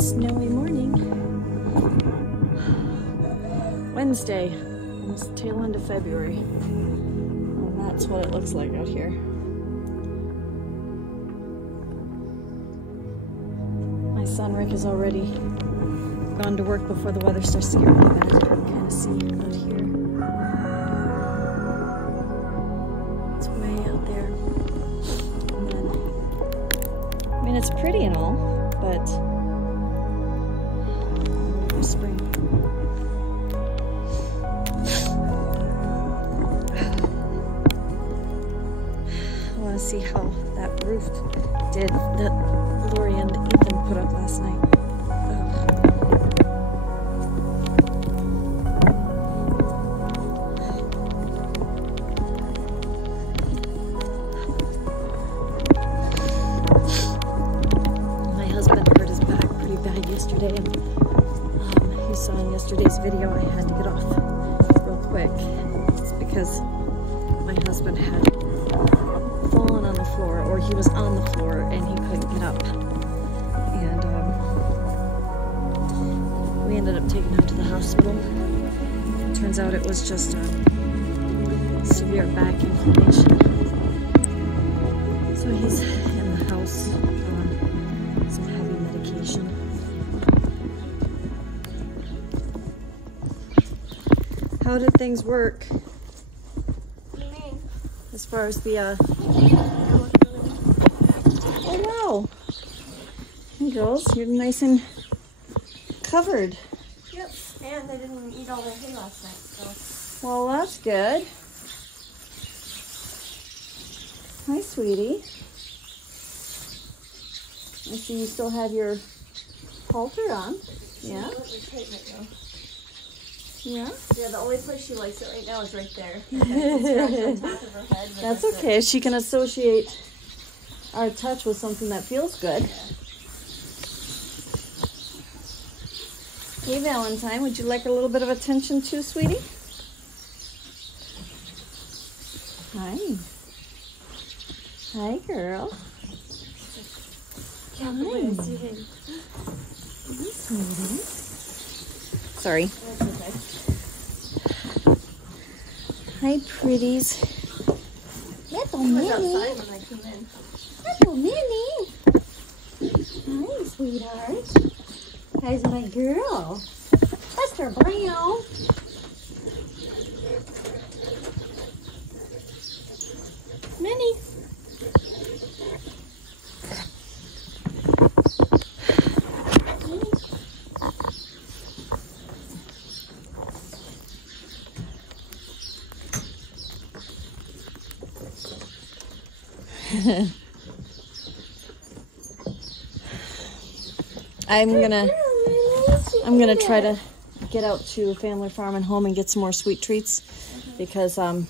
Snowy morning. Wednesday, it's the tail end of February. And that's what it looks like out here. My son Rick has already gone to work before the weather starts to get really bad. You can kind of see out here. It's way out there. And then, I mean, it's pretty and all, but for spring. I want to see how that roof did that Lori and Ethan put up last night. My husband hurt his back pretty bad yesterday, and you saw in yesterday's video I had to get off real quick. It's because my husband had fallen on the floor, or he was on the floor and he couldn't get up, and we ended up taking him to the hospital. It turns out it was just severe back inflammation, so he's in the house on some heavy medication. How did things work? What do you mean? As far as the oh wow, hey girls, you're nice and covered. Yep, and they didn't eat all their hay last night, so. Well, that's good. Hi, sweetie. I see you still have your halter on. Yeah? Yeah? Yeah, the only place she likes it right now is right there. On top of her head, that's okay. She can associate our touch with something that feels good. Yeah. Hey, Valentine, would you like a little bit of attention too, sweetie? Hi. Hi, girl. Hi. Hi, sweetie. Sorry. That's okay. Hi, pretties. Little He was Minnie. outside when I came in. Little Minnie. Hi, sweetheart. How's my girl? Mr. Brown. Minnie. I'm gonna try to get out to Family Farm and Home and get some more sweet treats, because You're gonna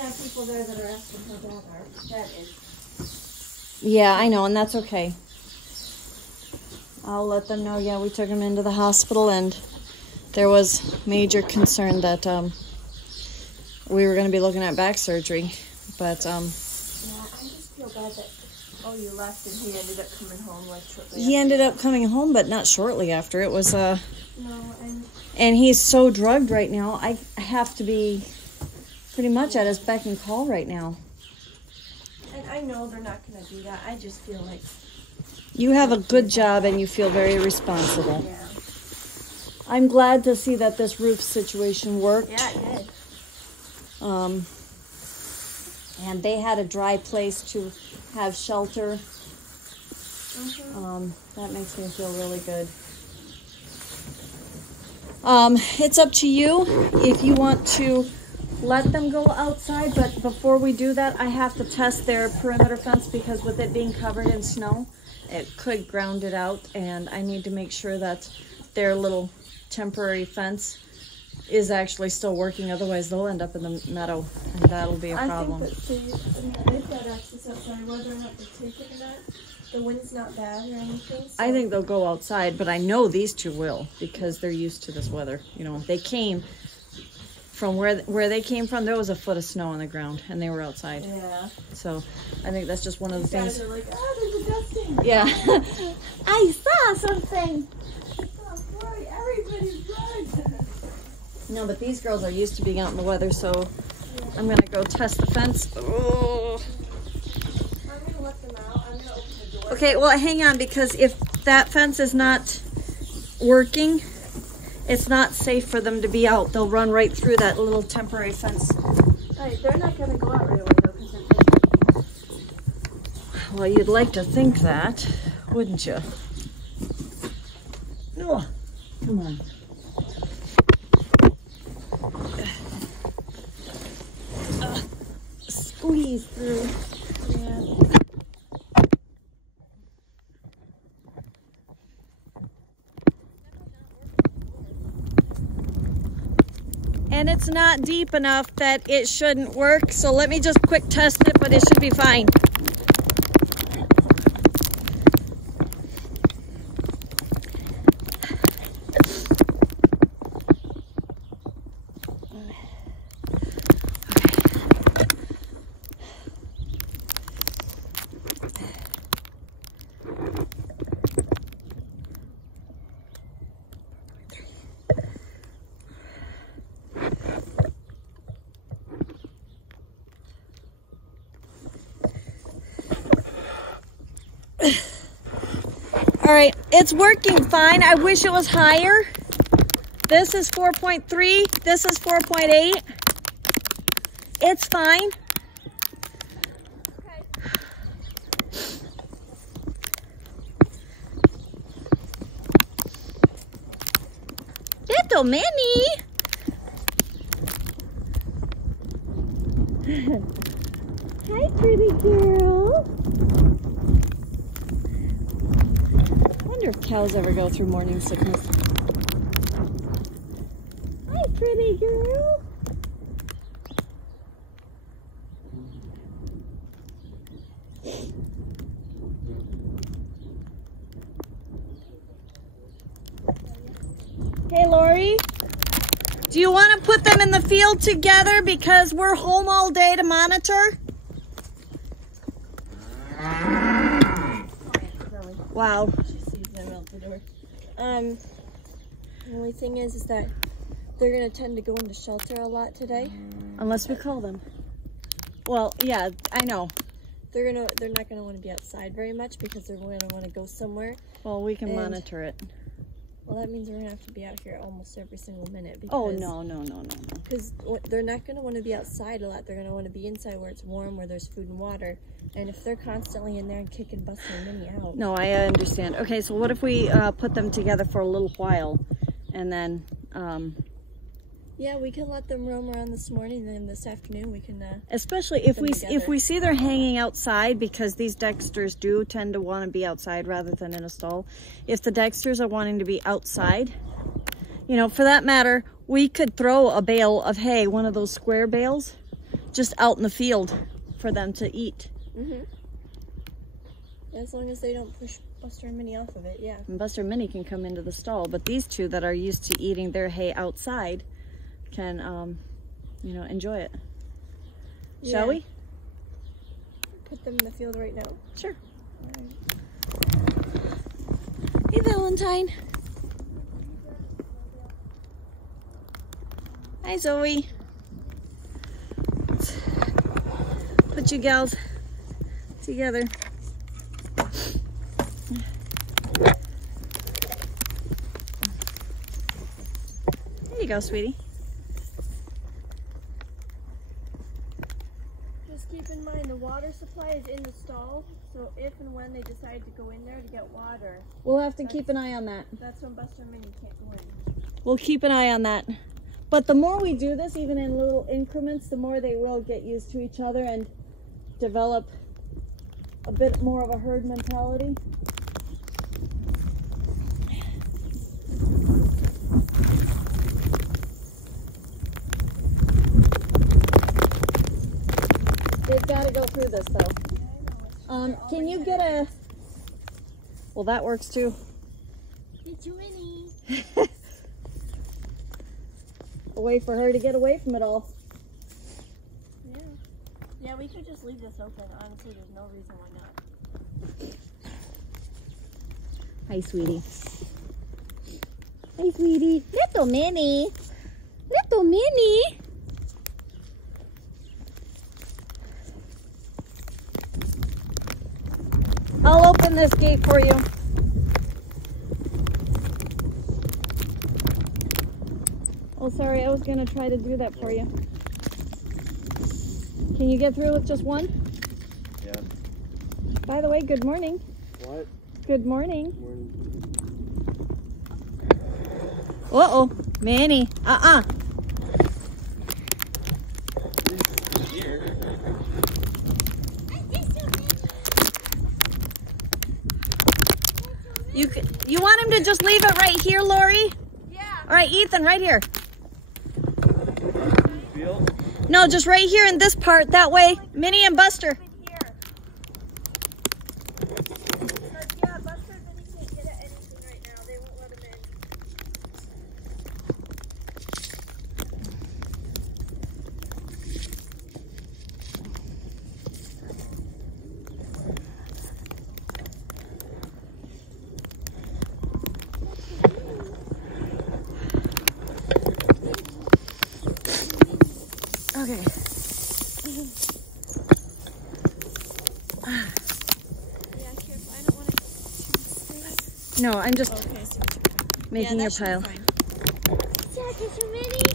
have people there that are asking how that is. yeah, I know, and that's okay. I'll let them know. Yeah, we took him into the hospital, and there was major concern that we were going to be looking at back surgery, but Yeah, I just feel bad that you left and he ended up coming home like shortly he ended up coming home, but not shortly after. It was No, and he's so drugged right now. I have to be pretty much at his beck and call right now. and I know they're not gonna do that. I just feel like You have a good job and you feel very responsible. yeah. I'm glad to see that this roof situation worked. Yeah, it did. And they had a dry place to have shelter. That makes me feel really good. It's up to you if you want to let them go outside, but before we do that, I have to test their perimeter fence, because with it being covered in snow, it could ground it out, and I need to make sure that their little temporary fence is actually still working. Otherwise, they'll end up in the meadow, and that'll be a problem. I think that they've got access outside, whether or not they take it or not. The wind's not bad or anything. So. I think they'll go outside, but I know these two will, because they're used to this weather. You know, they came from where they came from. There was a foot of snow on the ground, and they were outside. Yeah. So I think that's just one of the These guys things. are like, oh, there's a duck testing. Yeah. I saw something. Oh, boy, everybody's right. No, but these girls are used to being out in the weather, so I'm gonna go test the fence. Oh. I'm gonna let them out. I'm gonna open the door. Okay, well, hang on, because if that fence is not working, it's not safe for them to be out. They'll run right through that little temporary fence. Alright, they're not gonna go out right away though, because they're fishing. Well, you'd like to think that, wouldn't you? Oh, come on. Squeeze through. Yeah. And it's not deep enough that it shouldn't work, so let me just quick test it, but it should be fine. All right, it's working fine. I wish it was higher. This is 4.3. This is 4.8. It's fine. Okay. Little Minnie. Hi, pretty girl. I wonder if cows ever go through morning sickness. Hi, pretty girl. Hey, Lori. Do you want to put them in the field together because we're home all day to monitor? Wow. She sees them out the door. The only thing is that they're gonna tend to go into shelter a lot today. Unless we call them. Well, yeah, I know. They're not gonna want to be outside very much because they're gonna want to go somewhere. Well, we can monitor it. Well, that means we're gonna have to be out here almost every single minute. Because, Oh, no. Because they're not gonna want to be outside a lot. They're gonna want to be inside where it's warm, where there's food and water. And if they're constantly in there and kicking Buster and Minnie out. No, I understand. Okay, so what if we put them together for a little while and then... Yeah, we can let them roam around this morning, and then this afternoon we can... especially if we see they're hanging outside, because these Dexters do tend to want to be outside rather than in a stall. If the Dexters are wanting to be outside, you know, for that matter, we could throw a bale of hay, one of those square bales, just out in the field for them to eat. Mm-hmm. As long as they don't push Buster and Minnie off of it, yeah. And Buster and Minnie can come into the stall, but these two that are used to eating their hay outside can, you know, enjoy it. Yeah. Shall we? Put them in the field right now. Sure. All right. Hey, Valentine. Hi, Zoe. Let's put you gals together. There you go, sweetie. Just keep in mind the water supply is in the stall, so if and when they decide to go in there to get water, We'll have to keep an eye on that. that's when Buster and Minnie can't go in. We'll keep an eye on that. But the more we do this, even in little increments, the more they will get used to each other and develop a bit more of a herd mentality. They've got to go through this, though. Can you get a... Well, that works, too. It's Minnie. A way for her to get away from it all. Yeah. Yeah, we could just leave this open. Honestly, there's no reason why not. Hi, sweetie. Hi, sweetie. Little Minnie. Little Minnie. I'll open this gate for you. Oh, sorry, I was gonna try to do that for you. Can you get through with just one? Yeah. By the way, good morning. What? Good morning. Morning. Uh-oh, Minnie. Here. You want him to just leave it right here, Lori? Yeah. All right, Ethan, right here. Feel? No, just right here in this part. That way, Minnie and Buster. Yeah, Buster and Minnie can't get at anything right now. They won't let him in. Okay. Yeah, careful. I don't want to. No, I'm just Okay, so making your pile. Jack, is your Minnie?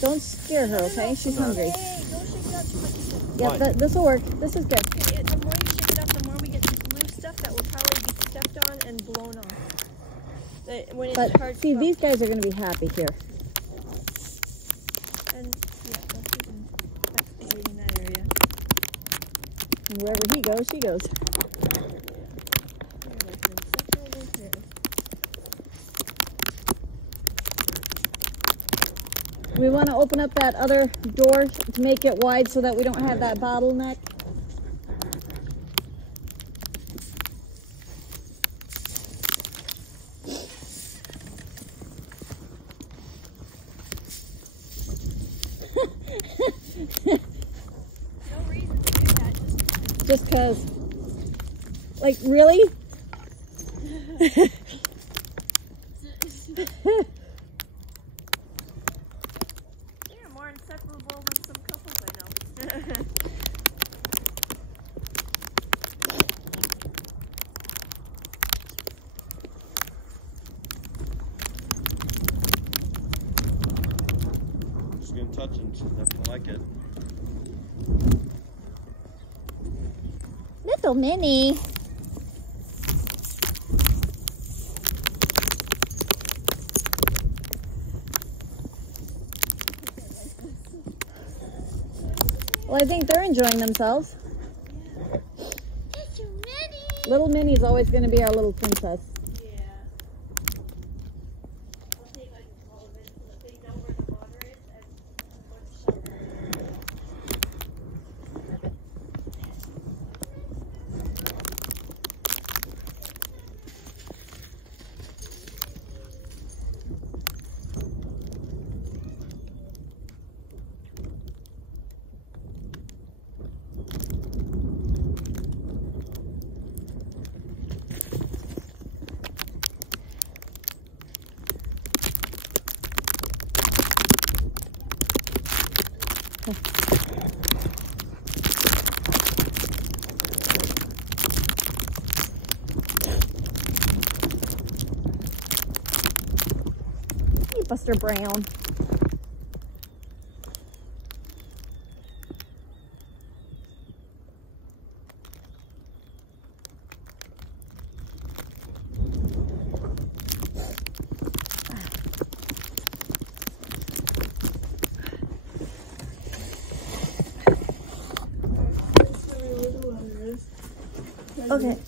Don't scare her, okay? She's hungry. Hey, don't shake it out too much. Yeah, Why? this will work. This is good. Okay, the more you shake it up, the more we get blue stuff that will probably be stepped on and blown off. When it's But hard see, to these guys are going to be happy here. And yeah, that's even excavating that area. And wherever he goes, she goes. Here, like this. Step right in here. We want to open up that other door to make it wide so that we don't have that bottleneck. No reason to do that, Just because. Like, really? You're more inseparable than some couples I know. She's gonna touch and she's not gonna like it. Little Minnie. Well, I think they're enjoying themselves. It's your Minnie! Little Minnie's always going to be our little princess. Yeah. I'll take like all of it so that they know where the water is and where the shelter is. Hey, Buster Brown. Okay.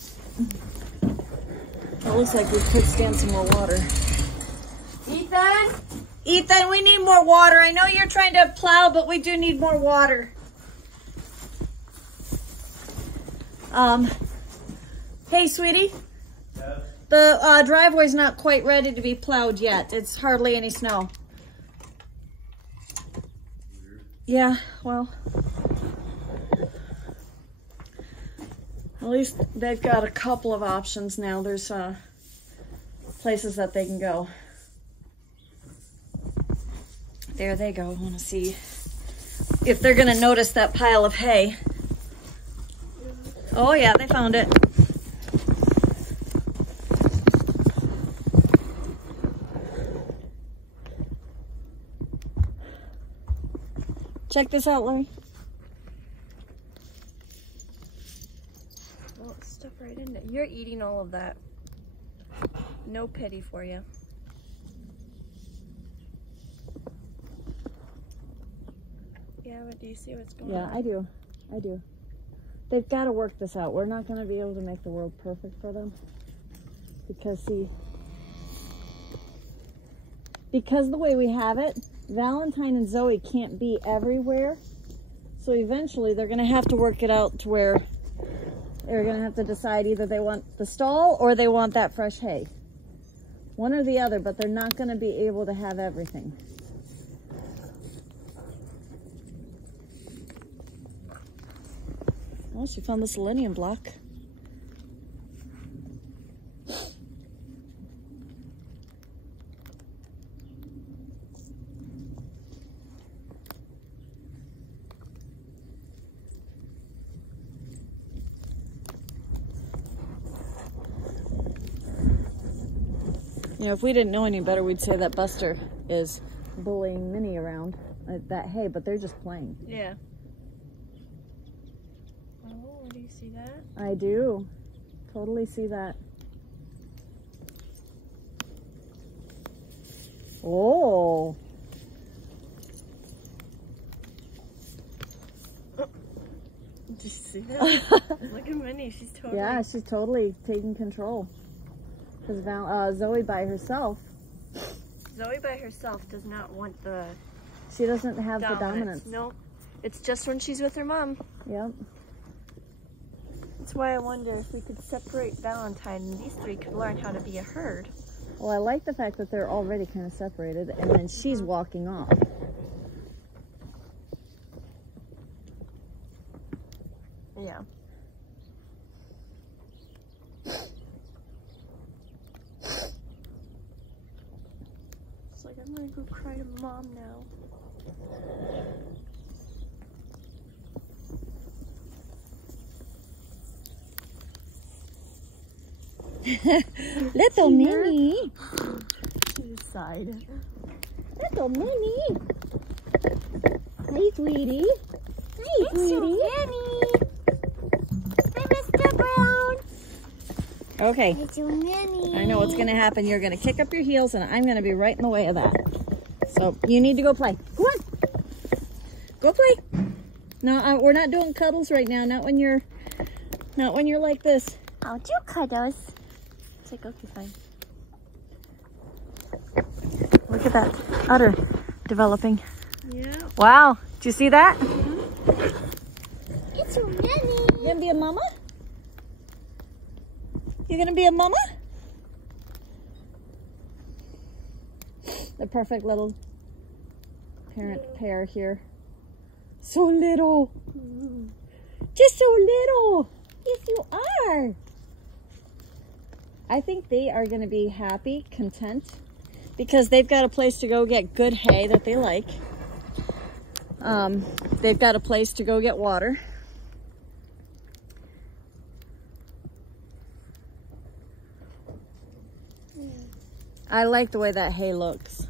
It looks like we could stand some more water. Ethan? Ethan, we need more water. I know you're trying to plow, but we do need more water. Hey, sweetie. Yes. The driveway's not quite ready to be plowed yet. It's hardly any snow. Yeah, well. At least they've got a couple of options now. There's places that they can go. There they go. I want to see if they're going to notice that pile of hay. Oh yeah, they found it. Check this out, Larry. Well, it's stuff right in it. You're eating all of that. No pity for you. Yeah, but do you see what's going on? Yeah, I do. I do. They've got to work this out. We're not going to be able to make the world perfect for them. Because, see, because the way we have it, Valentine and Zoe can't be everywhere. So eventually they're going to have to work it out to where they're going to have to decide either they want the stall or they want that fresh hay. One or the other, but they're not going to be able to have everything. Oh, she found the selenium block. You know, if we didn't know any better, we'd say that Buster is bullying Minnie around that hay, but they're just playing. Yeah. Oh, do you see that? I do. Totally see that. Oh. Did you see that? Look at Minnie. She's totally... Yeah, she's totally taking control. Because Zoe by herself. Zoe by herself does not want the... She doesn't have the dominance. No. It's just when she's with her mom. Yep. That's why I wonder if we could separate Valentine and these three could learn how to be a herd. Well, I like the fact that they're already kind of separated and then she's walking off. Yeah. It's like, I'm gonna go cry to mom now. Little Minnie. She just sighed. Little Minnie. Hey, sweetie. Hey, sweetie. Minnie. Hi, Mr. Brown. Okay. Little Minnie. I know what's going to happen. You're going to kick up your heels and I'm going to be right in the way of that. So you need to go play. Go on. Go play. No, we're not doing cuddles right now. Not when you're like this. I'll do cuddles. It's like, okay, fine. Look at that udder developing. Yeah. Wow. Did you see that? It's so many. You gonna be a mama? You gonna be a mama? The perfect little parent pair here. So little. Just so little. Yes, you are. I think they are going to be happy, content, because they've got a place to go get good hay that they like. They've got a place to go get water. I like the way that hay looks.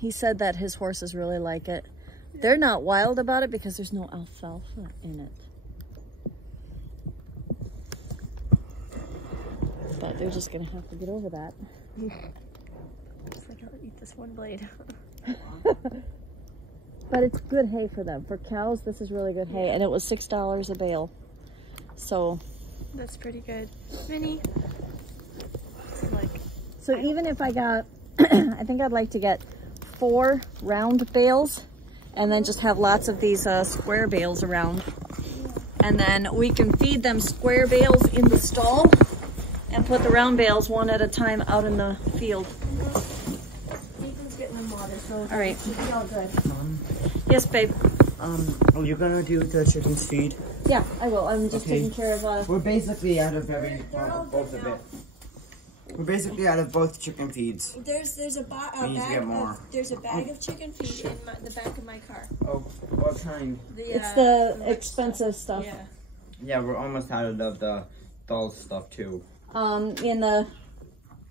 He said that his horses really like it. They're not wild about it because there's no alfalfa in it. But they're just gonna have to get over that. Just like, I'll eat this one blade. But it's good hay for them. For cows, this is really good hay, and it was $6 a bale. So That's pretty good. Minnie. so even if I got, I think I'd like to get 4 round bales, and then just have lots of these square bales around. And then we can feed them square bales in the stall and put the round bales one at a time out in the field. Ethan's getting them water, so All right. it should be all good. Yes, babe. Are you gonna do the chicken's feed? Yeah, I will. I'm just Okay. taking care of We're basically out of both of it. We're basically out of both chicken feeds. There's a, We need to get more. there's a bag of chicken feed in the back of my car. Oh, what kind? it's the expensive stuff. Yeah. Yeah, we're almost out of the doll stuff too. In the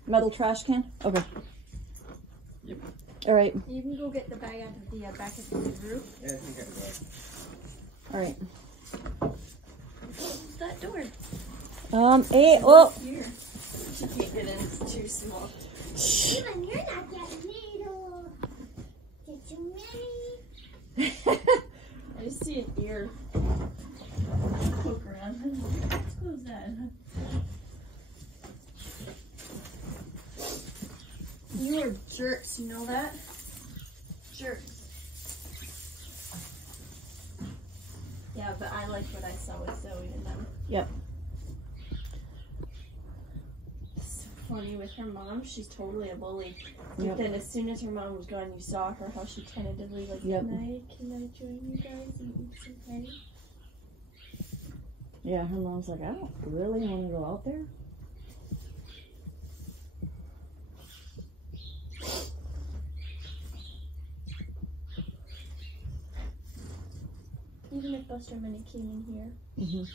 metal trash can? Okay. Yep. All right. You can go get the bag out of the back of the roof. Yeah, I think I will. All right. Close that door. Oh. Here. She can't get in. It's too small. Even you're not that little. Did you marry? I just see an ear. Poke around. Let's close that. You are jerks, you know that? Jerks. Yeah, but I like what I saw with Zoe and them. Yep. So funny with her mom, she's totally a bully. But Yep. then as soon as her mom was gone, you saw her, how she tentatively like, Yep. can I join you guys and eat some hay? Yeah, her mom's like, I don't really want to go out there. Even if Buster and Minnie came in here,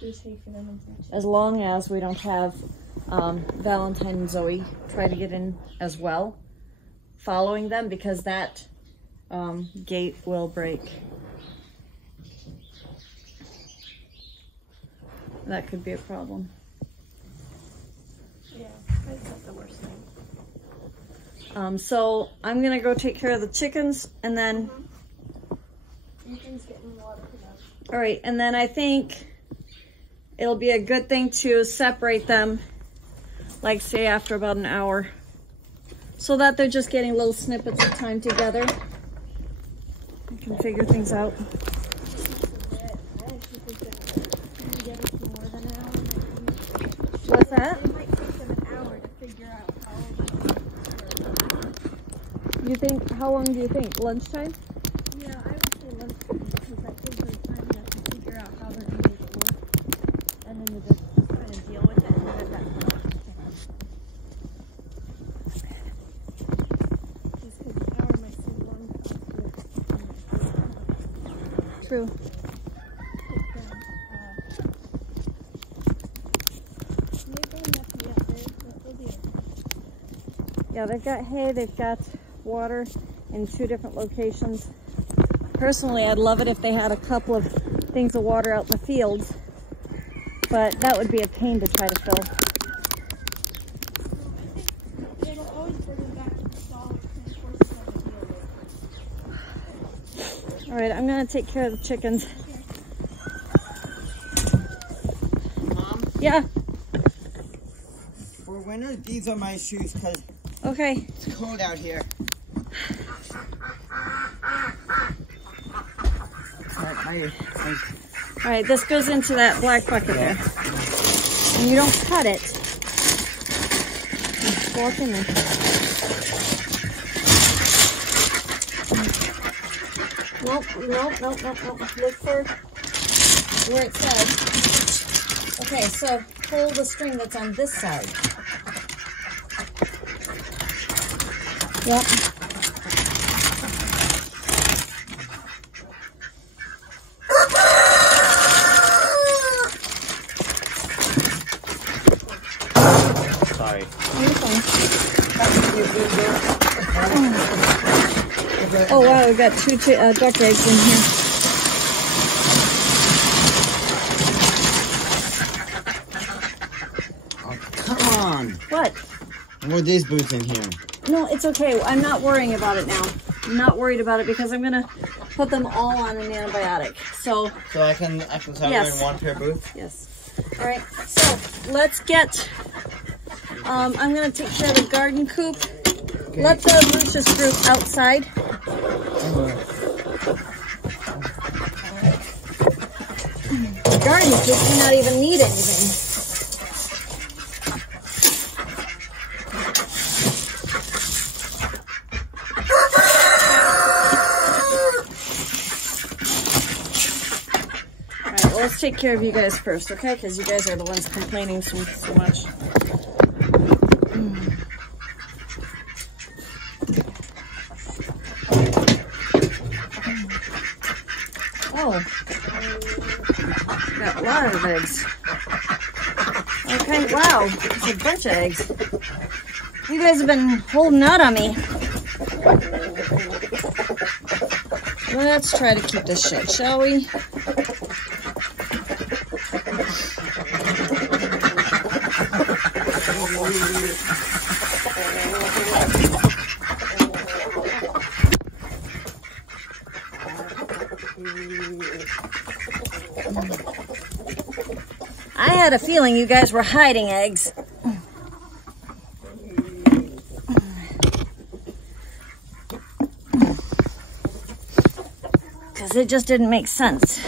there's hay for them in there too. As long as we don't have Valentine and Zoe try to get in as well, following them, because that gate will break. That could be a problem. Yeah, that's not the worst thing. So I'm gonna go take care of the chickens, and then Ethan's getting water for them. all right, and then I think it'll be a good thing to separate them, like say after about an hour, so that they're just getting little snippets of time together. I can figure things out. I actually think that can get us more than an hour. What's that? It might take them an hour to figure out how You think? How long do you think? Lunchtime? Yeah, I would say lunchtime because that gives them time enough to figure out how they're going to make it work. And then you just kind of deal with it and then at that point. Just because an hour might seem long to us, but True. Yeah, they've got hay, they've got water in 2 different locations. Personally, I'd love it if they had a couple of things of water out in the fields, but that would be a pain to try to fill. It'll always bring them back to the stall and force them to deal with. All right, I'm gonna take care of the chickens. Mom, Yeah, for winter, these are my shoes because okay. it's cold out here. All right, this goes into that black bucket there. And you don't cut it. Just walk in there. Nope. Look for where it says. Okay, so pull the string that's on this side. Yep. Sorry. You're fine. Oh wow, we've got 2 duck eggs in here. Oh, come on. What? Were these boots in here? No, it's okay. I'm not worrying about it now. I'm not worried about it because I'm gonna put them all on an antibiotic. So So I can start Yes. wearing 1 pair of boots? yes. All right. So let's get. I'm gonna take care of the garden coop. Okay. Let the Lucius group outside. The garden coop may not even need anything. let's take care of you guys first, okay? Because you guys are the ones complaining so much. Oh, got a lot of eggs. Okay, wow, it's a bunch of eggs. You guys have been holding out on me. Let's try to keep this shut, shall we? I had a feeling you guys were hiding eggs. Because it just didn't make sense.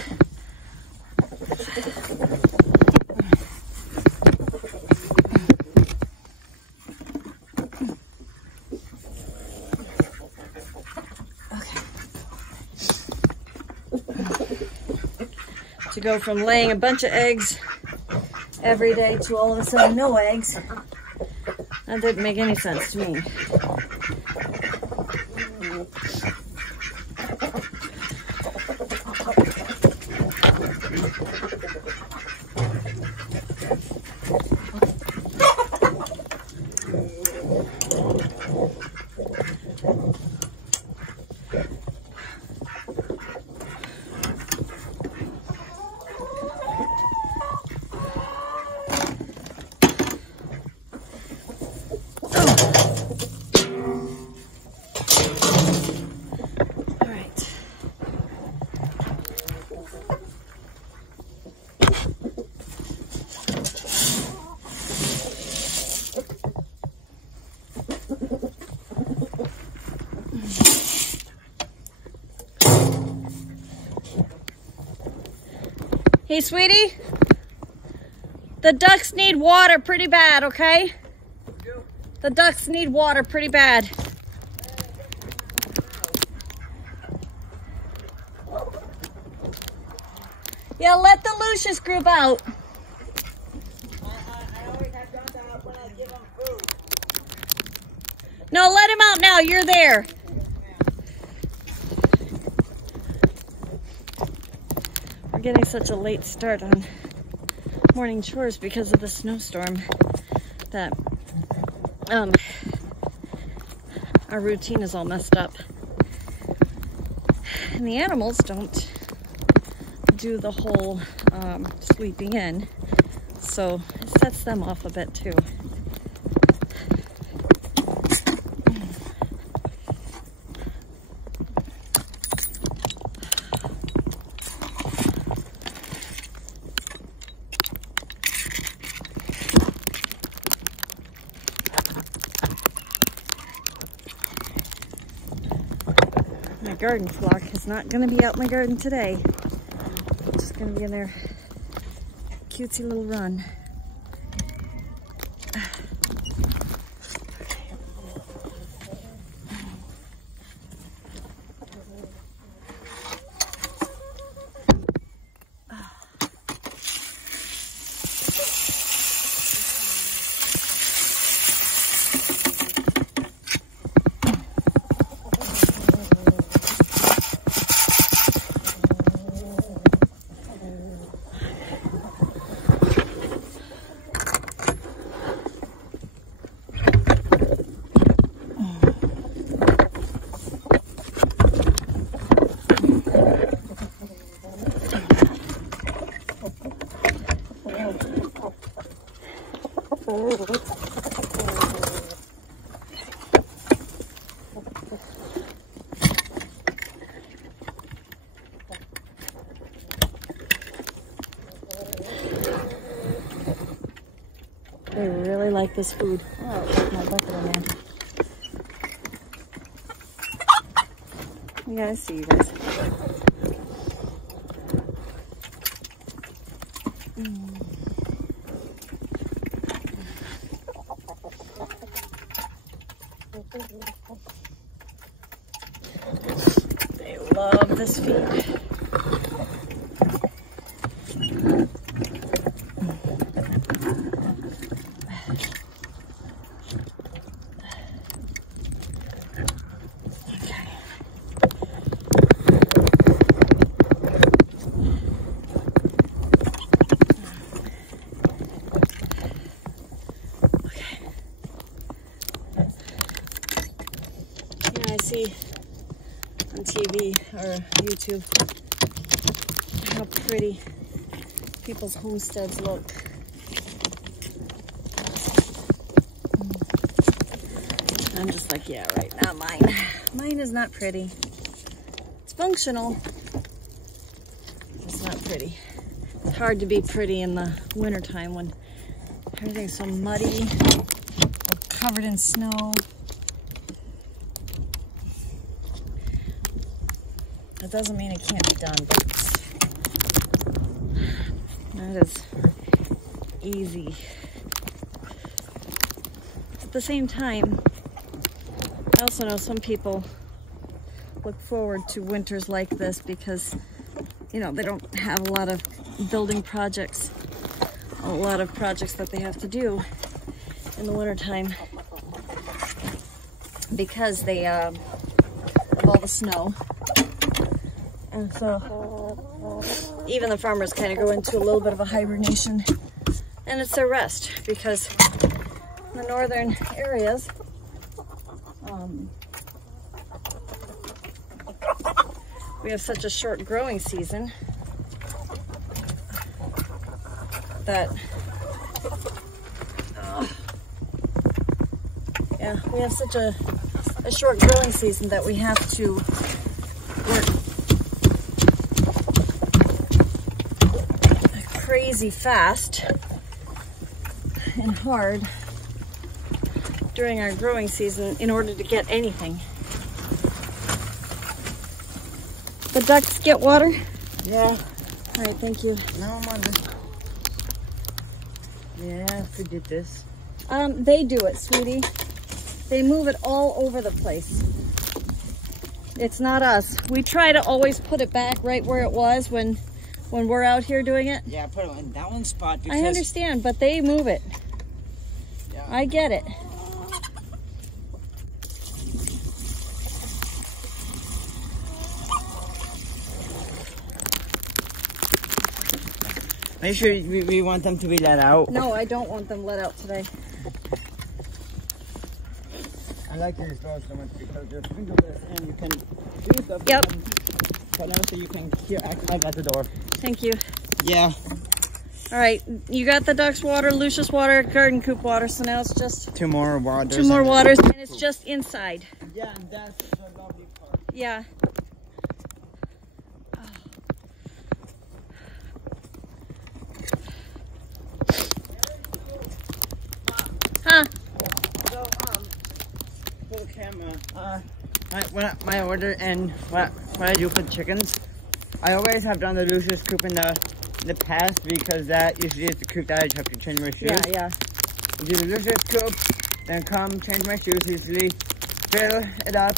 To go from laying a bunch of eggs every day to all of a sudden no eggs, that didn't make any sense to me. Hey, sweetie, the ducks need water pretty bad, okay? The ducks need water pretty bad. Yeah, let the Lucius group out. I always have guns out when I give them food. No, let him out now. You're there. We're getting such a late start on morning chores because of the snowstorm that our routine is all messed up. And the animals don't do the whole sleeping in, so it sets them off a bit too. My garden flock is not going to be out in my garden today. It's just going to be in their cutesy little run. They really like this food. Oh, there's my bucket in there. Yeah, I see you guys. They love this feed. I see on TV or YouTube how pretty people's homesteads look. I'm just like, yeah, right, not mine. Mine is not pretty. It's functional. It's not pretty. It's hard to be pretty in the wintertime when everything's so muddy or covered in snow. That doesn't mean it can't be done, but that is easy. At the same time, I also know some people look forward to winters like this because, you know, they don't have a lot of building projects, a lot of projects that they have to do in the wintertime because they of all the snow. And so even the farmers kind of go into a little bit of a hibernation, and it's their rest because in the northern areas, we have such a short growing season that, yeah, we have such a short growing season that we have to work crazy fast and hard during our growing season in order to get anything. The ducks get water? Yeah. All right, thank you. No, Mother. Yeah, I did this. They do it, sweetie. They move it all over the place. It's not us. We try to always put it back right where it was when we're out here doing it. Yeah, put it in that one spot because... I understand, but they move it. Yeah. I get it. Make sure we want them to be let out. No, I don't want them let out today. I like your store so much because there's fingerless and you can do stuff. Yep. But also you can hear activate at the door. Thank you. Yeah. All right, you got the ducks water, Lucius water, garden coop water, so now it's just Two more waters. two more waters, and it's just inside. Yeah, and that's the lovely part. Yeah. Huh? So, for the camera, my order and what I do for the chickens, I always have done the Lucius coop in the past because that usually is the coop that I have to change my shoes. Yeah. Do the Lucius coop, then come change my shoes usually, fill it up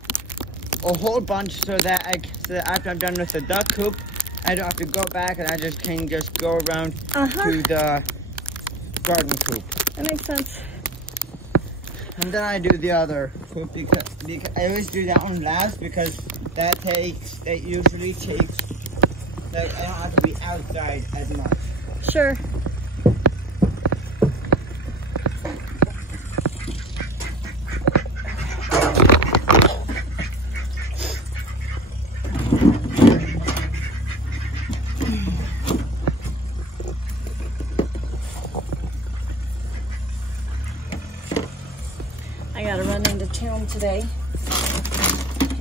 a whole bunch so that after I'm done with the duck coop, I don't have to go back and I just can just go around to the garden coop. That makes sense. And then I do the other coop because I always do that one last because that usually takes, that I don't have to be outside as much. Sure. I gotta run into town today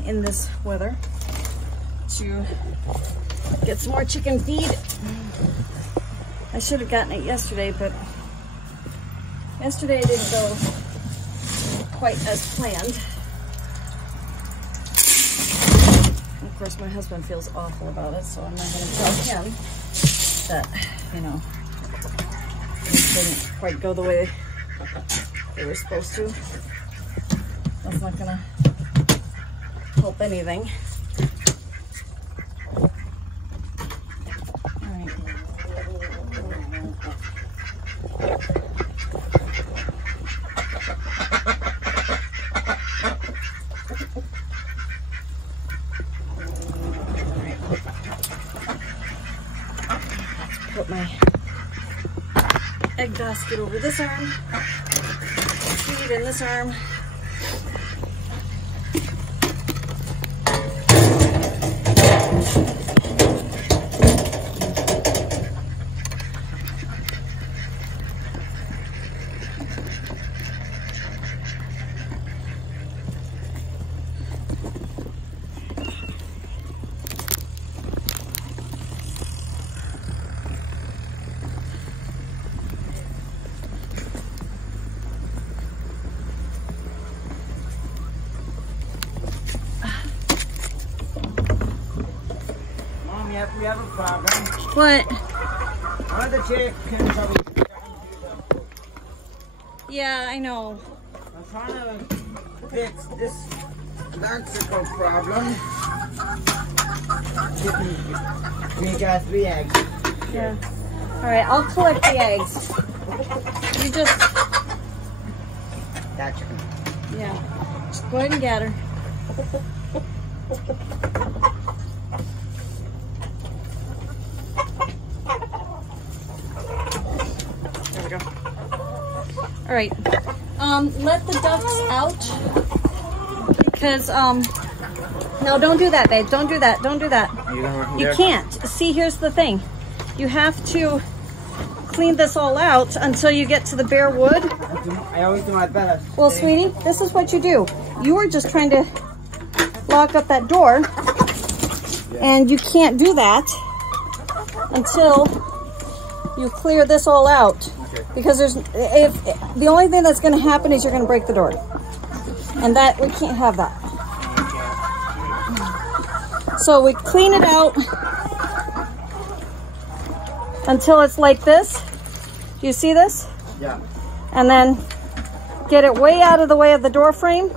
in this weather to get some more chicken feed. I should have gotten it yesterday, but yesterday didn't go quite as planned. Of course, my husband feels awful about it, so I'm not going to tell him that, you know, things didn't quite go the way they were supposed to. That's not going to help anything. Put my egg basket over this arm, feed in this arm. we have a problem. What? One of the chickens probably. Yeah, I know. I'm trying to fix this larynxical problem. We got 3 eggs. Yeah. All right, I'll collect the eggs. You just, That chicken. yeah. Just go ahead and get her. There we go. All right. Let the ducks out because no, don't do that, babe. Don't do that. Don't do that. You can't. See, here's the thing. You have to clean this all out until you get to the bare wood. I always do my best. Well, sweetie, this is what you do. You were just trying to lock up that door, and you can't do that until you clear this all out. Okay. Because the only thing that's going to happen is you're going to break the door, and that we can't have that. So we clean it out until it's like this. Do you see this? Yeah. And then get it way out of the way of the door frame.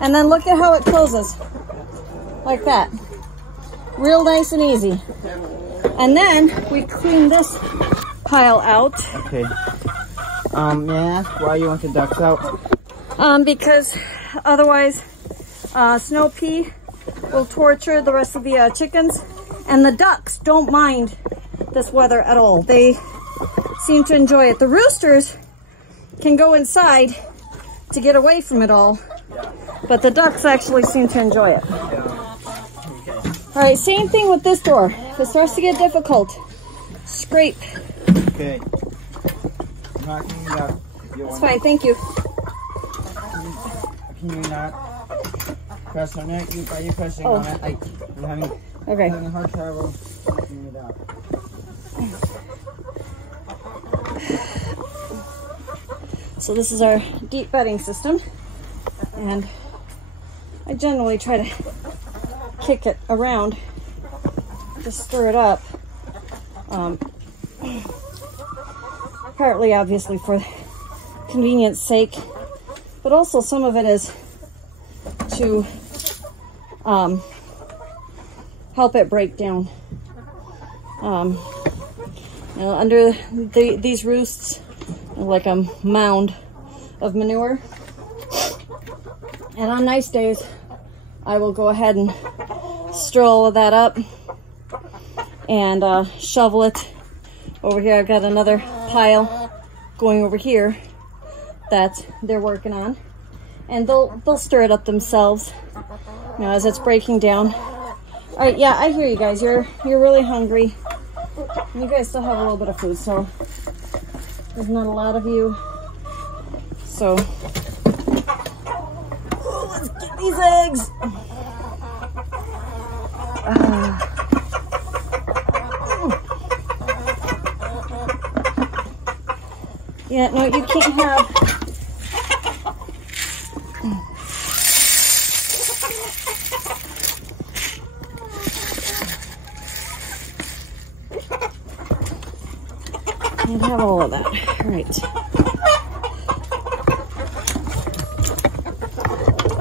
And then look at how it closes. Like that. Real nice and easy. And then we clean this pile out. Okay. May I ask why you want the ducks out? Because otherwise snow pea will torture the rest of the chickens. And the ducks don't mind this weather at all. They seem to enjoy it. The roosters can go inside to get away from it all, but the ducks actually seem to enjoy it. All right, same thing with this door. If it starts to get difficult, scrape. Okay. I'm not cleaning it up. That's fine, thank you. Can you not press on it? By you pressing on it, like I'm having a hard trouble cleaning it up. So this is our deep bedding system, and I generally try to kick it around, just stir it up, partly obviously for convenience sake, but also some of it is to help it break down. You know, under these roosts, like a mound of manure, and on nice days I will go ahead and stir all of that up and shovel it over here. I've got another pile going over here that they're working on, and they'll stir it up themselves, you know, as it's breaking down. All right, yeah, I hear you guys. You're really hungry. You guys still have a little bit of food, so there's not a lot of you. So, let's get these eggs. Yeah, no, you can't have. Can't have all of that. All right.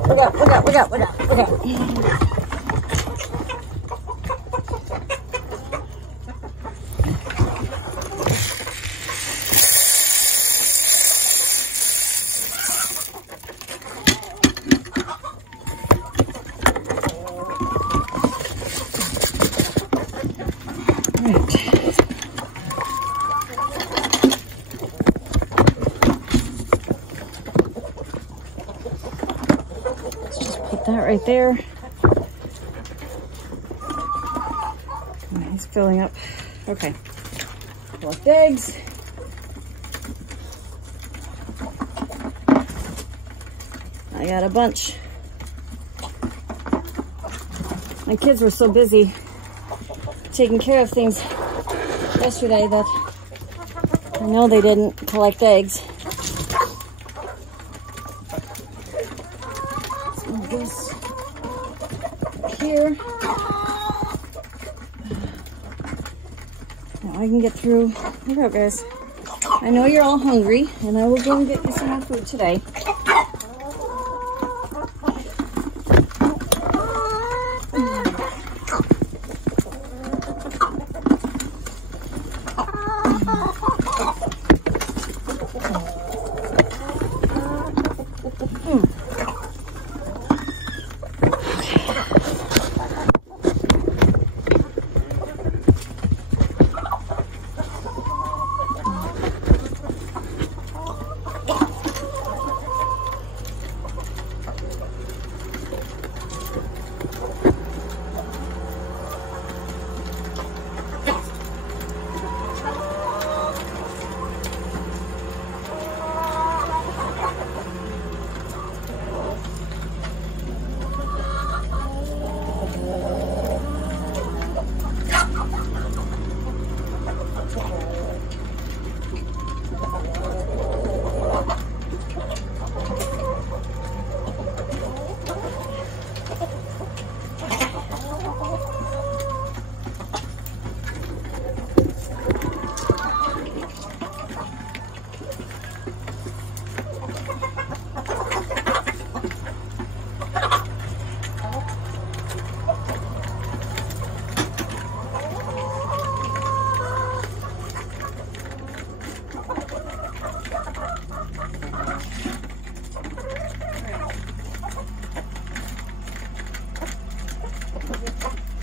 Look out. That right there. He's filling up. Okay. Collect eggs. I got a bunch. My kids were so busy taking care of things yesterday that I know they didn't collect eggs. This here. I can get through. Look out, guys. I know you're all hungry, and I will go and get you some more food today.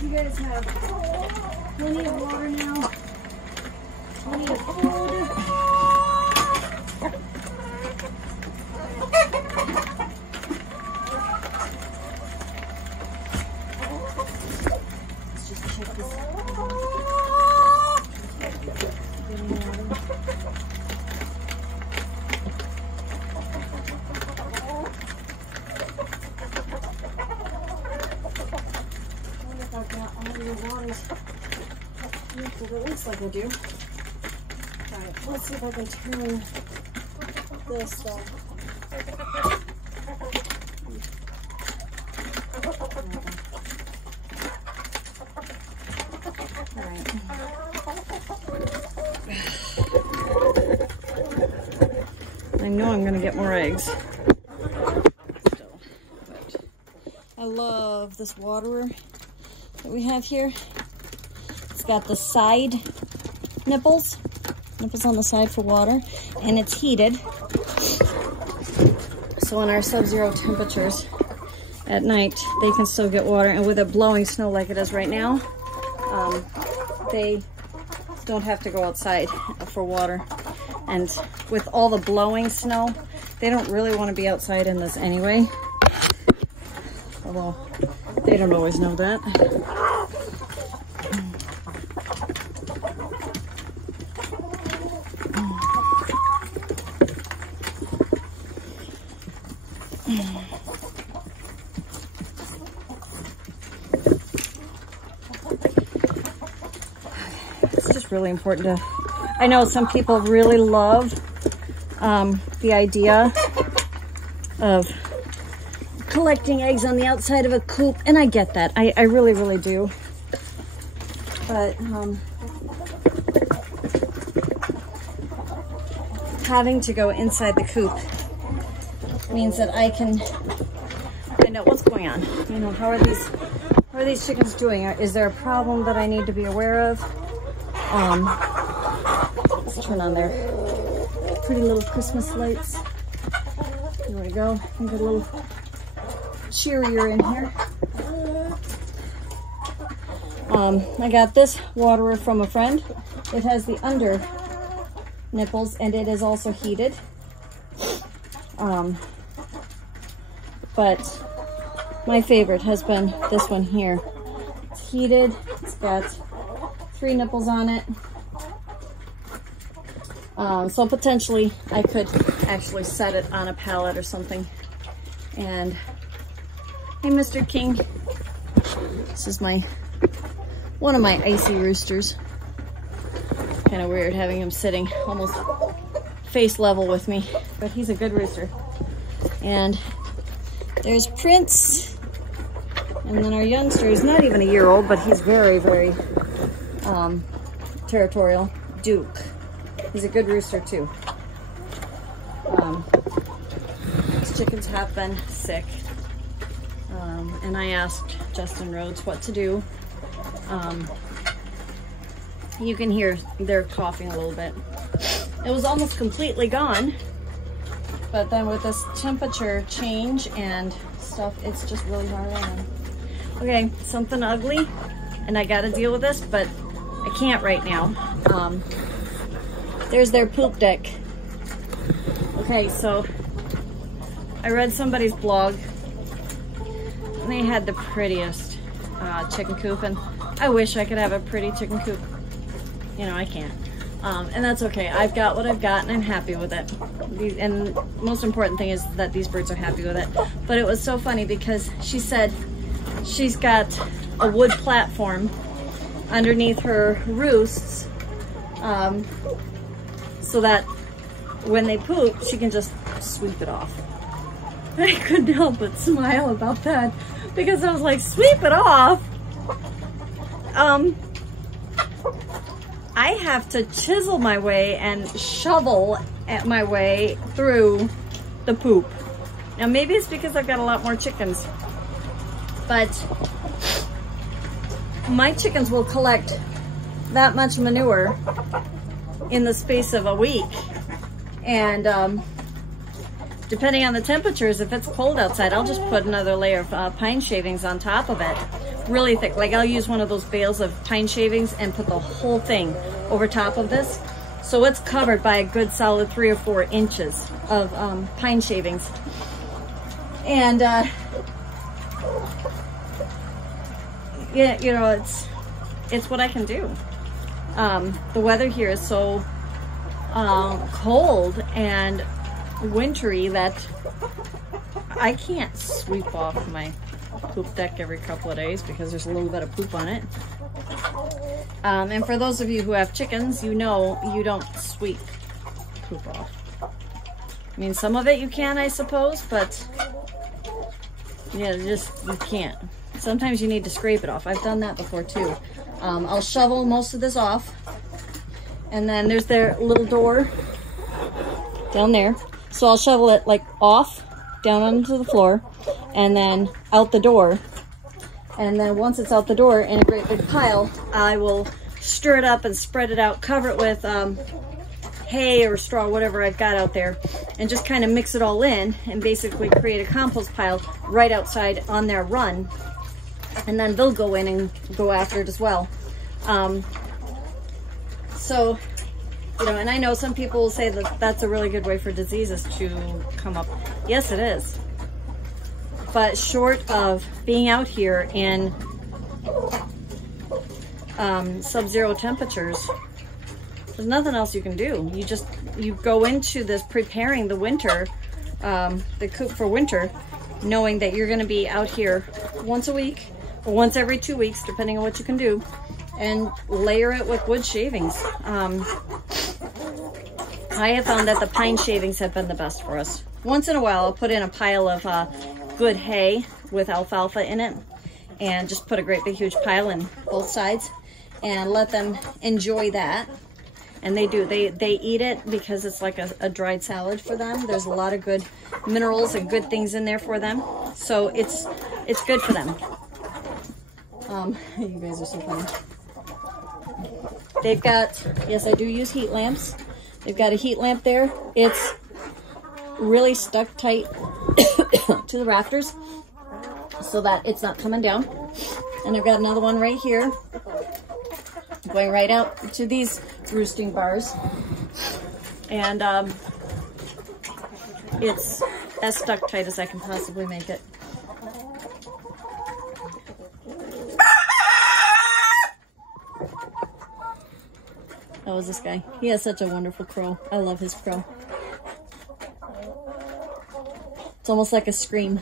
You guys have plenty of water now, plenty of food. Let's just check this out. I've got all your waters. It looks like I do. Alright, let's see if I can turn this though. Alright. I know I'm gonna get more eggs. Still, but I love this waterer that we have here. It's got the side nipples on the side for water, and it's heated. So in our sub-zero temperatures at night, they can still get water, and with it blowing snow like it is right now, they don't have to go outside for water. And with all the blowing snow, they don't really want to be outside in this anyway. Although they don't always know that. It's just really important to, I know some people really love the idea of collecting eggs on the outside of a coop, and I get that. I really, really do. But having to go inside the coop means that I can find out what's going on. You know, how are these chickens doing? Is there a problem that I need to be aware of? Let's turn on their pretty little Christmas lights. Here we go. Get a little cheerier in here. I got this waterer from a friend. It has the under nipples, and it is also heated. But my favorite has been this one here. It's heated. It's got 3 nipples on it. So potentially I could actually set it on a pallet or something. And hey, Mr. King. This is one of my icy roosters. Kind of weird having him sitting almost face level with me, but he's a good rooster. And there's Prince. And then our youngster is not even a year old, but he's very, very territorial. Duke. He's a good rooster too. His chickens have been sick. And I asked Justin Rhodes what to do. You can hear they're coughing a little bit. It was almost completely gone, but then with this temperature change and stuff, it's just really hard on them. Okay, something ugly, and I gotta deal with this, but I can't right now. There's their poop deck. Okay, so I read somebody's blog, and they had the prettiest chicken coop, and I wish I could have a pretty chicken coop. You know, I can't. And that's okay. I've got what I've got, and I'm happy with it. And most important thing is that these birds are happy with it. But it was so funny because she said she's got a wood platform underneath her roosts, so that when they poop, she can just sweep it off. I couldn't help but smile about that because I was like, sweep it off? I have to chisel my way and shovel at my way through the poop. Now maybe it's because I've got a lot more chickens, but my chickens will collect that much manure in the space of a week. And depending on the temperatures, if it's cold outside, I'll just put another layer of pine shavings on top of it. Really thick. Like I'll use one of those bales of pine shavings and put the whole thing over top of this. So it's covered by a good solid 3 or 4 inches of pine shavings. And yeah, you know, it's what I can do. The weather here is so cold and wintry that I can't sweep off my poop deck every couple of days because there's a little bit of poop on it. And for those of you who have chickens, you know you don't sweep poop off. I mean, some of it you can, I suppose, but yeah, just you can't. Sometimes you need to scrape it off. I've done that before too. I'll shovel most of this off, and then there's their little door down there. So I'll shovel it like off, down onto the floor, and then out the door. And then once it's out the door in a great big pile, I will stir it up and spread it out, cover it with hay or straw, whatever I've got out there, and just kind of mix it all in and basically create a compost pile right outside on their run. And then they'll go in and go after it as well. So, you know, and I know some people will say that that's a really good way for diseases to come up. Yes, it is. But short of being out here in sub-zero temperatures, there's nothing else you can do. You go into this preparing the winter, the coop for winter, knowing that you're gonna be out here once a week or once every 2 weeks, depending on what you can do, and layer it with wood shavings. I have found that the pine shavings have been the best for us. Once in a while, I'll put in a pile of good hay with alfalfa in it, and just put a great big huge pile in both sides and let them enjoy that. And they do, they eat it because it's like a dried salad for them. There's a lot of good minerals and good things in there for them, so it's good for them. You guys are so funny. They've got, yes, I do use heat lamps. They've got a heat lamp there. It's really stuck tight to the rafters so that it's not coming down. And I've got another one right here going right out to these roosting bars. And it's as stuck tight as I can possibly make it. That was this guy. He has such a wonderful crow. I love his crow. It's almost like a scream.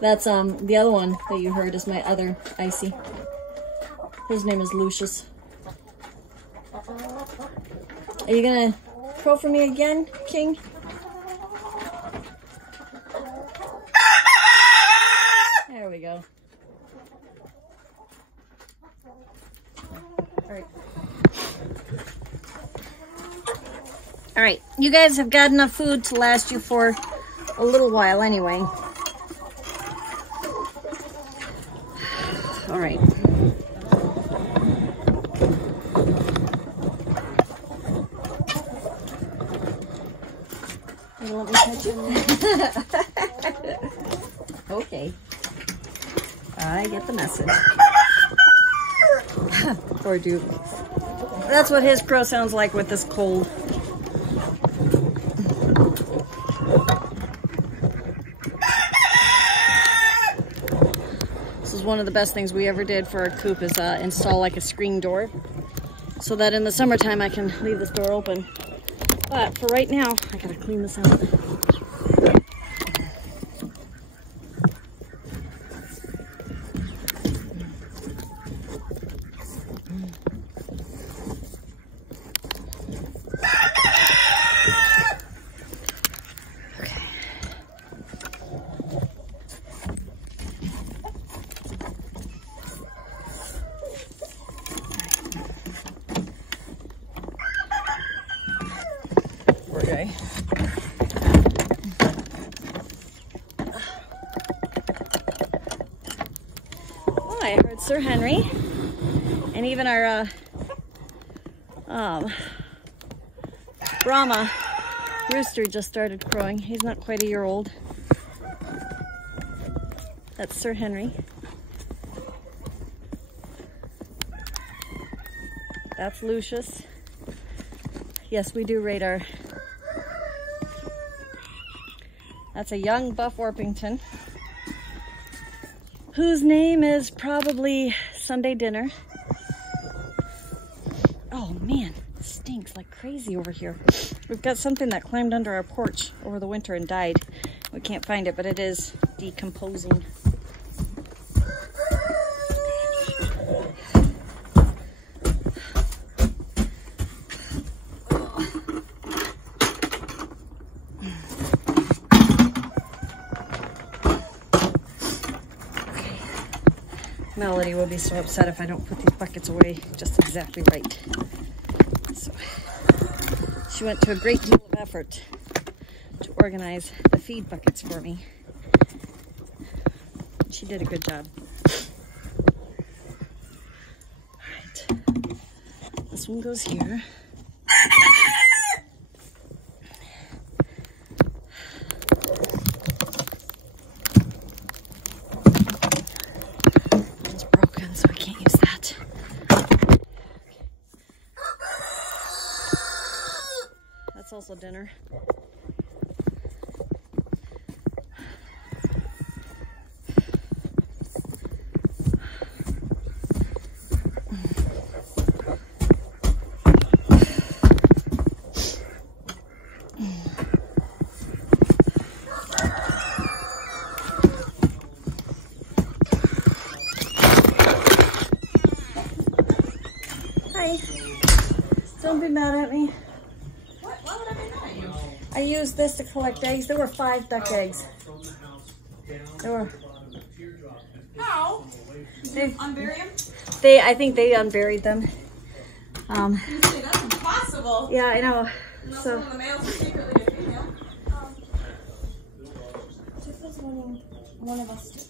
That's the other one that you heard is my other Icy. His name is Lucius. Are you gonna crow for me again, King? There we go. All right, you guys have got enough food to last you for a little while anyway. All right. You let me touch it? Okay. I get the message. Poor dude. That's what his crow sounds like with this cold. This is one of the best things we ever did for our coop is install like a screen door so that in the summertime I can leave this door open. But for right now, I gotta clean this out. Okay. Oh, I heard Sir Henry, and even our Brahma rooster just started crowing. He's not quite a year old. That's Sir Henry. That's Lucius. Yes, we do radar. That's a young buff Orpington, whose name is probably Sunday dinner. Oh man, it stinks like crazy over here. We've got something that climbed under our porch over the winter and died. We can't find it, but it is decomposing. Melody will be so upset if I don't put these buckets away just exactly right. So she went to a great deal of effort to organize the feed buckets for me. She did a good job. All right, this one goes here. That's also dinner. Hi. Don't be mad at me. I used this to collect eggs. There were 5 duck eggs. There were. How? They Unbury them? I think they unburied them. You say that's impossible. Yeah, I know. Unless So. one of the males is secretly a female. Just was wanting one of us to